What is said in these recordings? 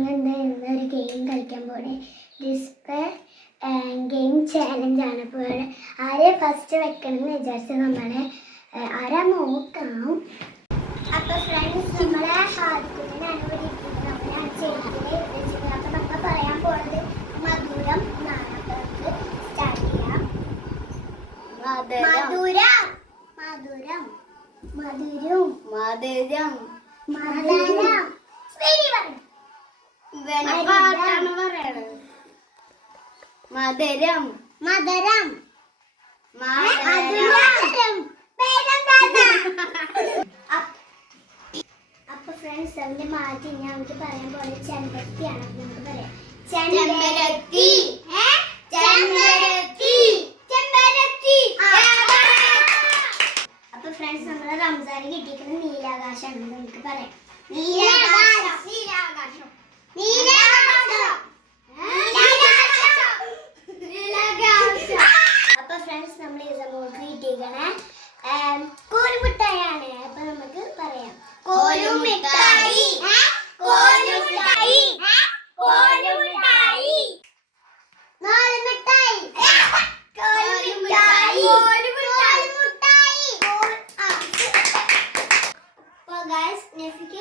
ഇന്ന് ഒരു ഗെയിം കളിക്കാൻ പോണേ. ഡിസ്പ്ലേ ഗെയിം ചാലഞ്ച് ആണ്. അപ്പോൾ ആരെ ഫസ്റ്റ് വെക്കണം എന്ന് വിചാരിച്ചത് നമ്മളെ ആരാ നോക്കാം. അപ്പൊ ഫ്രണ്ട്സ് നമ്മളെ ഹാദിക്കുട്ടിനാണ് അപ്പോൾ ഞാൻ ചെയ്തത് അപ്പോൾ നമ്മൾ പറയാൻ പോണത് മധുരം എന്നാണ് അപ്പോൾ സ്റ്റാർട്ട് ചെയ്യാം. മധുരം. മധുരം. മധുരം. മധുരം. മധുരം. പറ പറയണത്. മധുരം. മധുരം. അപ്പൊ ഫ്രണ്ട്സ് അവന്റെ മാറ്റി ഞാൻ നമുക്ക് പറയാൻ പോലെ ചെമ്പരത്തിയാണ്. നമുക്ക് പറയാം. ചെമ്പരത്തി. ചെമ്പരത്തി. ചെമ്പരത്തി. അപ്പൊ ഫ്രണ്ട്സ് നമ്മളെ റംസാന് കിട്ടിയിരിക്കുന്ന നീലാകാശാണ് നമുക്ക് പറയാം. നീലാകാശം നീലാകാശം അപ്പൊ ഈ നമുക്ക് കിട്ടിയിരിക്കണേ അപ്പൊ നമുക്ക് പറയാം. നെഫിക്ക്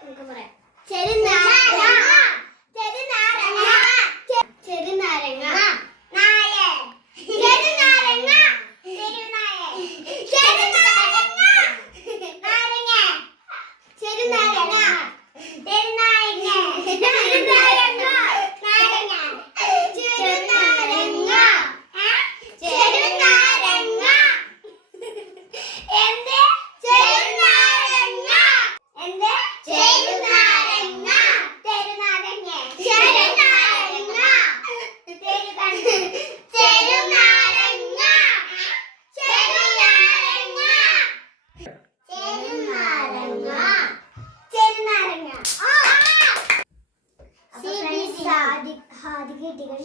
നമുക്ക് പറയാം.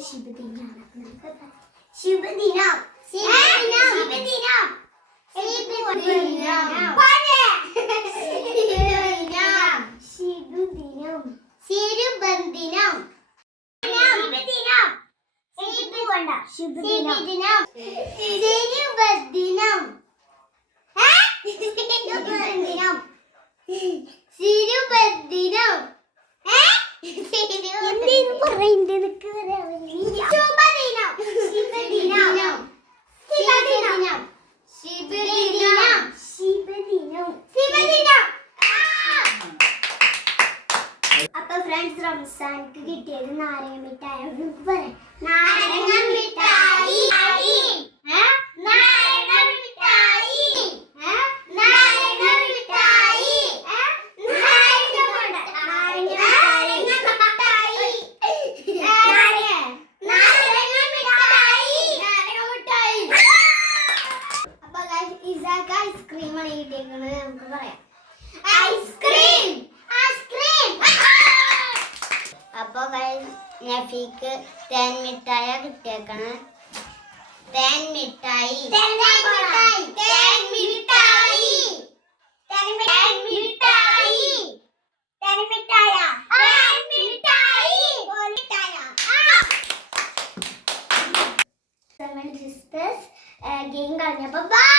ഹാദിക കിട്ടിയത് ശുഭദിനം ശുഭദിനം ശുഭദിനം ശുഭദിനം ശിവദിനം ശിവദിനം ശിരുബന്ദിനം ശുഭദിനം ശിരുബന്ദിനം എന്തേലും പറയുന്നത് നിനക്ക് ശുഭദിനം ഫ്രണ്ട്സ് റംസാൻക്ക് കിട്ടിയത് നാരങ്ങ മിഠായി പറയാം നാരങ്ങ മിഠായി. ഏ? നാരങ്ങ നമുക്ക് പറയാം. നാരങ്ങ അപ്പോൾ നഫീക്ക് തേൻ മിഠായ കിട്ടിയേക്കണേ. തേൻ മിഠായി. Game കളഞ്ഞപ്പോ by